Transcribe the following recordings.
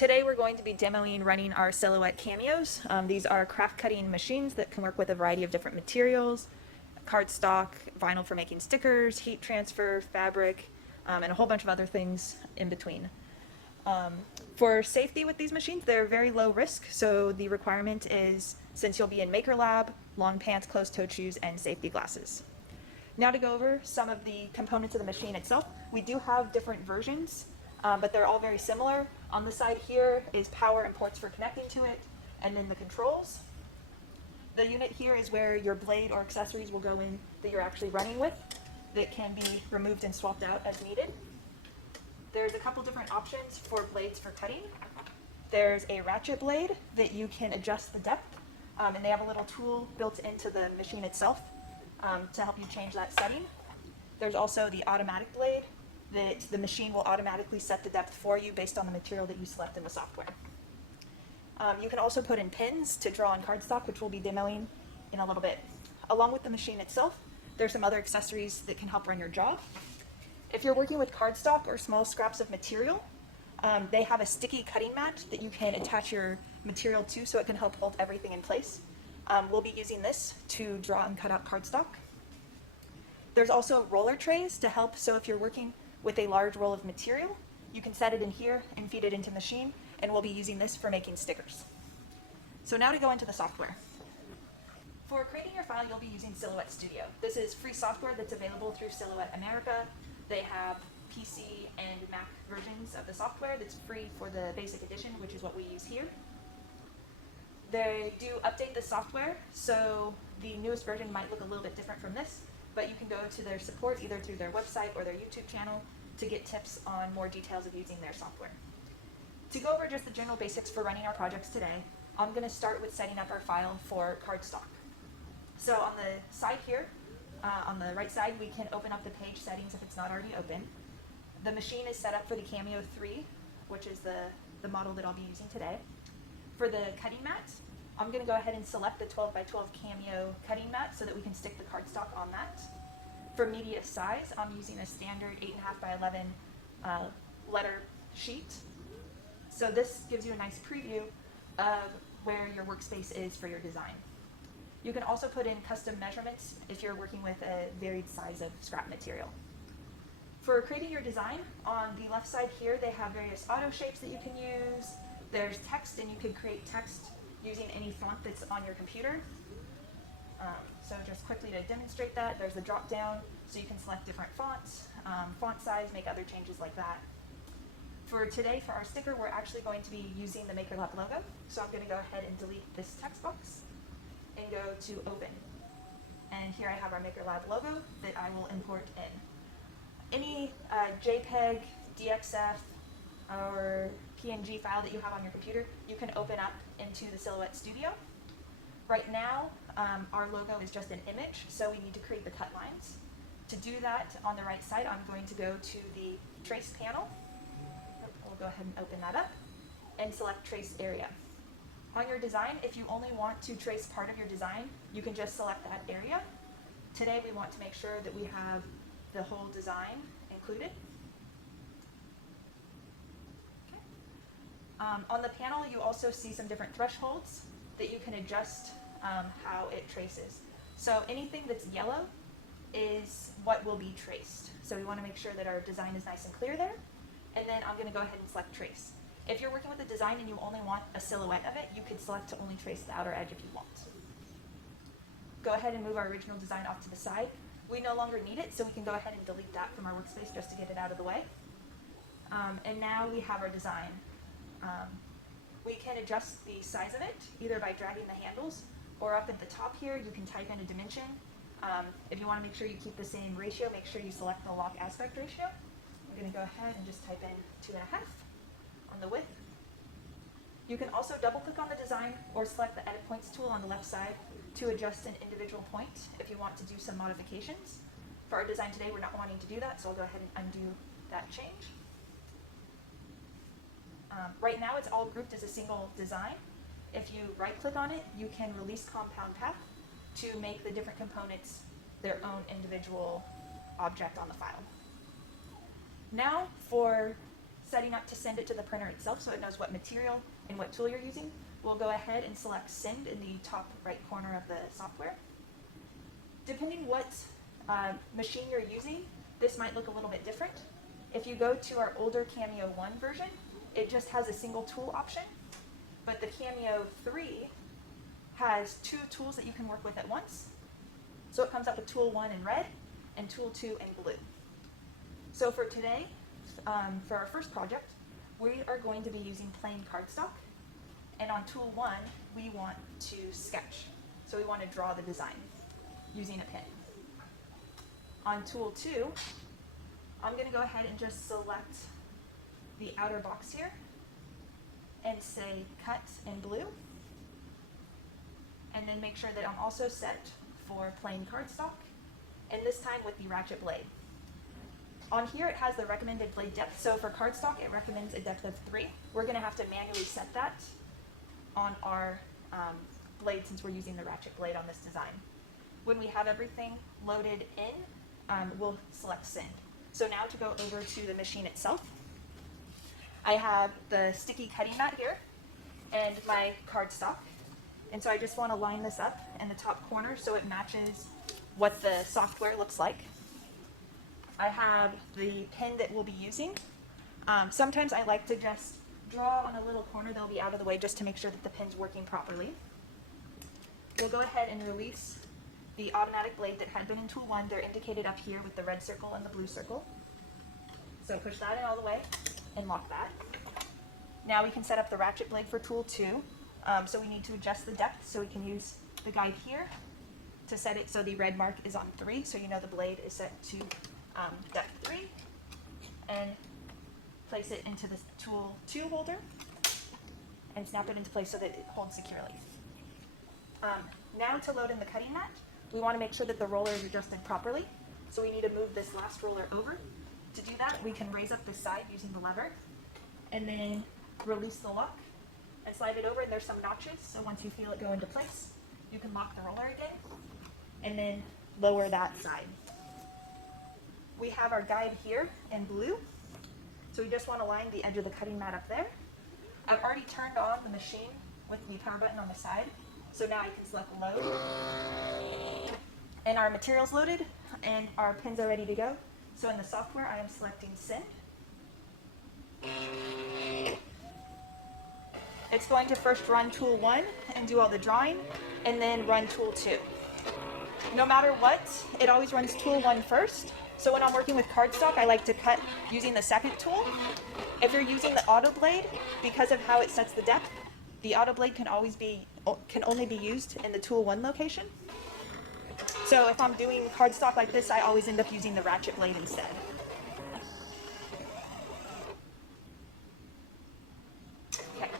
Today we're going to be demoing running our Silhouette Cameos. These are craft cutting machines that can work with a variety of different materials, cardstock, vinyl for making stickers, heat transfer, fabric, and a whole bunch of other things in between. For safety with these machines, they're very low risk, so the requirement is, since you'll be in Maker Lab, long pants, closed-toed shoes, and safety glasses. Now to go over some of the components of the machine itself. We do have different versions, but they're all very similar. On the side here is power and ports for connecting to it, and then the controls. The unit here is where your blade or accessories will go in that you're actually running with, that can be removed and swapped out as needed. There's a couple different options for blades for cutting. There's a ratchet blade that you can adjust the depth, and they have a little tool built into the machine itself to help you change that setting. There's also the automatic blade that the machine will automatically set the depth for you based on the material that you select in the software. You can also put in pins to draw on cardstock, which we'll be demoing in a little bit. Along with the machine itself, there's some other accessories that can help run your job. If you're working with cardstock or small scraps of material, they have a sticky cutting mat that you can attach your material to so it can help hold everything in place. We'll be using this to draw and cut out cardstock. There's also roller trays to help, so if you're working with a large roll of material, you can set it in here and feed it into the machine, and we'll be using this for making stickers. So now to go into the software. For creating your file, you'll be using Silhouette Studio. This is free software that's available through Silhouette America. They have PC and Mac versions of the software that's free for the basic edition, which is what we use here. They do update the software, so the newest version might look a little bit different from this, but you can go to their support either through their website or their YouTube channel to get tips on more details of using their software. To go over just the general basics for running our projects today, I'm going to start with setting up our file for cardstock. So on the side here, on the right side, we can open up the page settings if it's not already open. The machine is set up for the Cameo 3, which is the model that I'll be using today. For the cutting mat, I'm going to go ahead and select the 12 by 12 Cameo cutting mat so that we can stick the cardstock on that. For media size, I'm using a standard 8.5 by 11 letter sheet. So this gives you a nice preview of where your workspace is for your design. You can also put in custom measurements if you're working with a varied size of scrap material. For creating your design, on the left side here, they have various auto shapes that you can use. There's text, and you can create text using any font that's on your computer. So just quickly to demonstrate that, there's the drop down, so you can select different fonts, font size, make other changes like that. For today, for our sticker, we're actually going to be using the Maker Lab logo. So I'm going to go ahead and delete this text box and go to open. And here I have our Maker Lab logo that I will import in. Any JPEG, DXF, or PNG file that you have on your computer, you can open up into the Silhouette Studio. Right now, our logo is just an image, so we need to create the cut lines. To do that, on the right side, I'm going to go to the Trace panel. We'll go ahead and open that up and select Trace Area. On your design, if you only want to trace part of your design, you can just select that area. Today, we want to make sure that we have the whole design included. On the panel, you also see some different thresholds that you can adjust how it traces. So anything that's yellow is what will be traced. So we want to make sure that our design is nice and clear there. And then I'm going to go ahead and select Trace. If you're working with a design and you only want a silhouette of it, you could select to only trace the outer edge if you want. Go ahead and move our original design off to the side. We no longer need it, so we can go ahead and delete that from our workspace just to get it out of the way. And now we have our design. We can adjust the size of it either by dragging the handles, or up at the top here you can type in a dimension. If you want to make sure you keep the same ratio, make sure you select the lock aspect ratio. I'm going to go ahead and just type in 2.5 on the width. You can also double click on the design or select the edit points tool on the left side to adjust an individual point if you want to do some modifications. For our design today, we're not wanting to do that, so I'll go ahead and undo that change. Right now, it's all grouped as a single design. If you right-click on it, you can release compound path to make the different components their own individual object on the file. Now, for setting up to send it to the printer itself so it knows what material and what tool you're using, we'll go ahead and select send in the top right corner of the software. Depending what machine you're using, this might look a little bit different. If you go to our older Cameo 1 version, it just has a single tool option, but the Cameo 3 has 2 tools that you can work with at once. So it comes up with tool 1 in red and tool 2 in blue. So for today, for our first project, we are going to be using plain cardstock, and on tool 1, we want to sketch. So we want to draw the design using a pen. On tool 2, I'm going to go ahead and just select the outer box here and say cut in blue, and then make sure that I'm also set for plain cardstock, and this time with the ratchet blade. On here it has the recommended blade depth, so for cardstock it recommends a depth of 3. We're going to have to manually set that on our blade since we're using the ratchet blade on this design. When we have everything loaded in, we'll select send. So now to go over to the machine itself, I have the sticky cutting mat here and my cardstock. And so I just want to line this up in the top corner so it matches what the software looks like. I have the pen that we'll be using. Sometimes I like to just draw on a little corner that'll be out of the way just to make sure that the pen's working properly. We'll go ahead and release the automatic blade that had been in tool 1. They're indicated up here with the red circle and the blue circle. So push that in all the way and lock that. Now we can set up the ratchet blade for tool 2. So we need to adjust the depth, so we can use the guide here to set it so the red mark is on 3, so you know the blade is set to depth 3, and place it into the tool 2 holder and snap it into place so that it holds securely. Now to load in the cutting mat, we want to make sure that the roller is adjusted properly, so we need to move this last roller over. To do that, we can raise up the side using the lever and then release the lock and slide it over, and there's some notches, so once you feel it go into place, you can lock the roller again and then lower that side. We have our guide here in blue, so we just want to line the edge of the cutting mat up there. I've already turned on the machine with the power button on the side, so now I can select load, and our material's loaded and our pens are ready to go. So in the software I am selecting send. It's going to first run tool 1 and do all the drawing, and then run tool 2. No matter what, it always runs tool 1 first. So when I'm working with cardstock, I like to cut using the second tool. If you're using the auto blade, because of how it sets the depth, the auto blade can only be used in the tool 1 location. So if I'm doing cardstock like this, I always end up using the ratchet blade instead. Okay,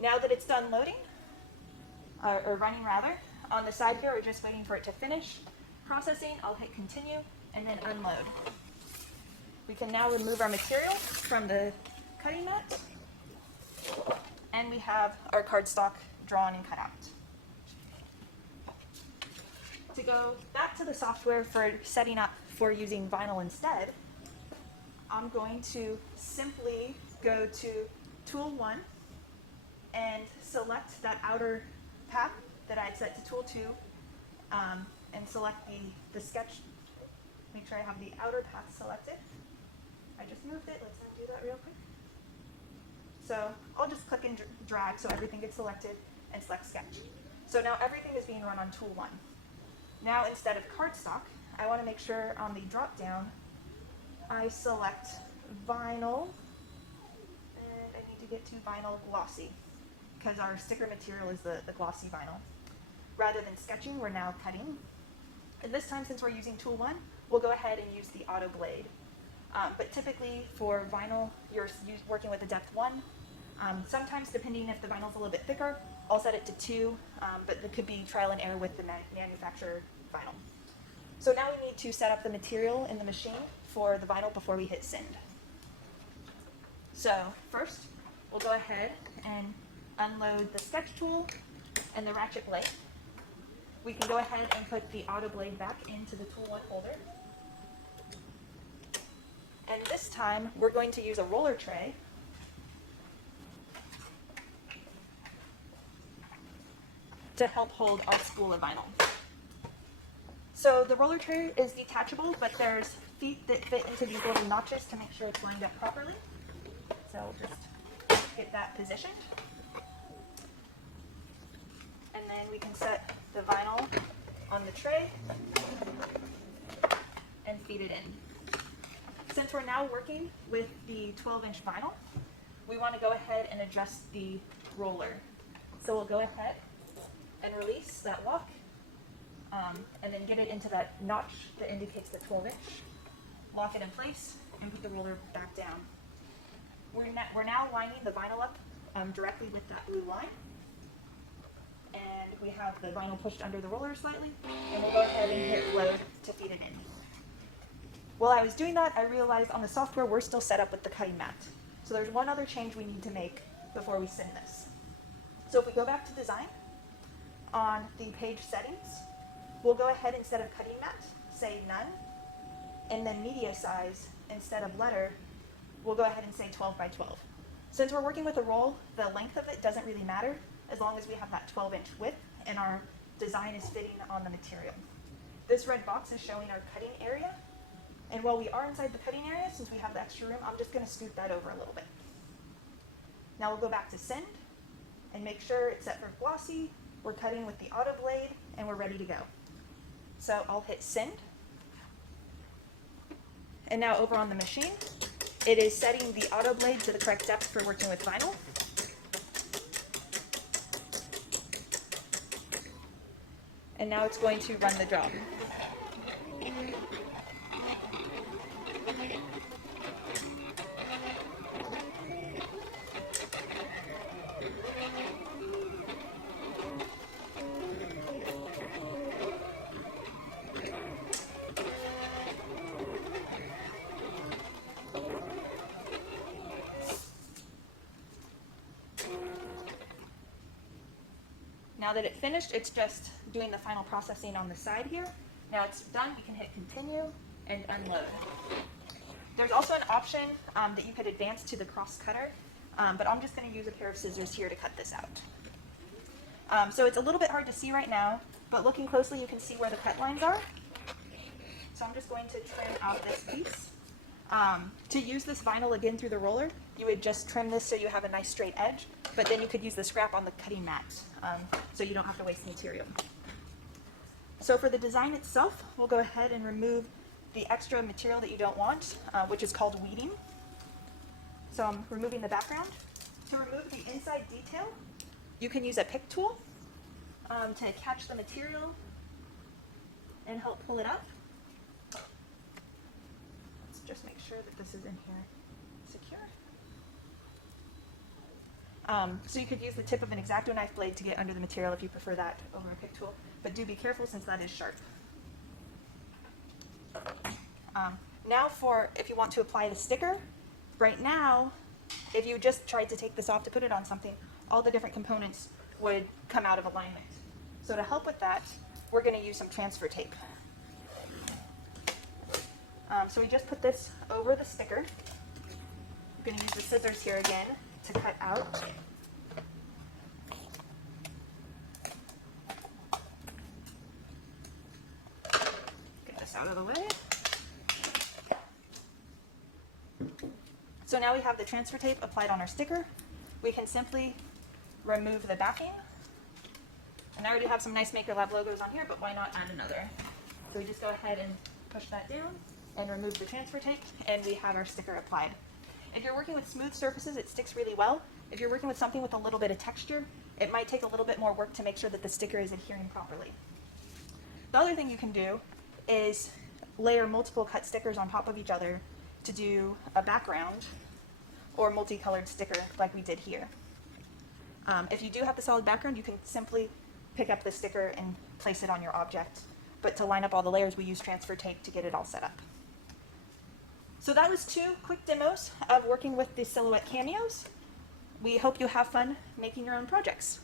now that it's done loading, or running rather, on the side here we're just waiting for it to finish processing. I'll hit continue and then unload. We can now remove our material from the cutting mat, and we have our cardstock drawn and cut out. To go back to the software for setting up for using vinyl instead, I'm going to simply go to tool 1 and select that outer path that I had set to tool 2, and select the sketch. Make sure I have the outer path selected. I just moved it. Let's undo that real quick. So I'll just click and drag so everything gets selected and select sketch. So now everything is being run on tool 1. Now instead of cardstock, I want to make sure on the drop down I select vinyl, and I need to get to vinyl glossy because our sticker material is the glossy vinyl. Rather than sketching, we're now cutting. And this time, since we're using tool 1, we'll go ahead and use the auto blade. But typically for vinyl, you're working with a depth 1. Sometimes, depending if the vinyl's a little bit thicker, I'll set it to 2, but it could be trial and error with the manufacturer vinyl. So now we need to set up the material in the machine for the vinyl before we hit send. So first, we'll go ahead and unload the sketch tool and the ratchet blade. We can go ahead and put the auto blade back into the tool 1 holder. And this time, we're going to use a roller tray to help hold our spool of vinyl. So the roller tray is detachable, but there's feet that fit into these little notches to make sure it's lined up properly. So we'll just get that positioned. And then we can set the vinyl on the tray and feed it in. Since we're now working with the 12-inch vinyl, we want to go ahead and adjust the roller. So we'll go ahead and release that lock, and then get it into that notch that indicates the 12-inch. Lock it in place and put the roller back down. We're now lining the vinyl up directly with that blue line. And we have the vinyl pushed under the roller slightly, and we'll go ahead and hit load to feed it in. While I was doing that, I realized on the software we're still set up with the cutting mat. So there's one other change we need to make before we send this. So if we go back to design, on the page settings, we'll go ahead, instead of cutting mat, say none, and then media size, instead of letter, we'll go ahead and say 12 by 12. Since we're working with a roll, the length of it doesn't really matter as long as we have that 12-inch width and our design is fitting on the material. This red box is showing our cutting area, and while we are inside the cutting area, since we have the extra room, I'm just going to scoot that over a little bit. Now we'll go back to send and make sure it's set for glossy. We're cutting with the auto blade and we're ready to go. So I'll hit send. And now over on the machine, it is setting the auto blade to the correct depth for working with vinyl. And now it's going to run the job. Now that it finished, it's just doing the final processing on the side here. Now it's done, we can hit continue and unload. There's also an option that you could advance to the cross cutter, but I'm just going to use a pair of scissors here to cut this out. So it's a little bit hard to see right now, but looking closely you can see where the cut lines are. So I'm just going to trim out this piece. To use this vinyl again through the roller, you would just trim this so you have a nice straight edge, but then you could use the scrap on the cutting mat, so you don't have to waste material. So for the design itself, we'll go ahead and remove the extra material that you don't want, which is called weeding. So I'm removing the background. To remove the inside detail, you can use a pick tool to catch the material and help pull it up. Let's just make sure that this is in here secure. So you could use the tip of an X-Acto knife blade to get under the material if you prefer that over a pick tool, but do be careful since that is sharp. Now for if you want to apply the sticker. Right now, if you just tried to take this off to put it on something, all the different components would come out of alignment. So to help with that, we're going to use some transfer tape. So we just put this over the sticker. I'm going to use the scissors here again to cut out. Get this out of the way. So now we have the transfer tape applied on our sticker. We can simply remove the backing. And I already have some nice Maker Lab logos on here, but why not add another? So we just go ahead and push that down and remove the transfer tape, and we have our sticker applied. If you're working with smooth surfaces, it sticks really well. If you're working with something with a little bit of texture, it might take a little bit more work to make sure that the sticker is adhering properly. The other thing you can do is layer multiple cut stickers on top of each other to do a background or multicolored sticker like we did here. If you do have the solid background, you can simply pick up the sticker and place it on your object. But to line up all the layers, we use transfer tape to get it all set up. So that was 2 quick demos of working with the Silhouette Cameos. We hope you have fun making your own projects.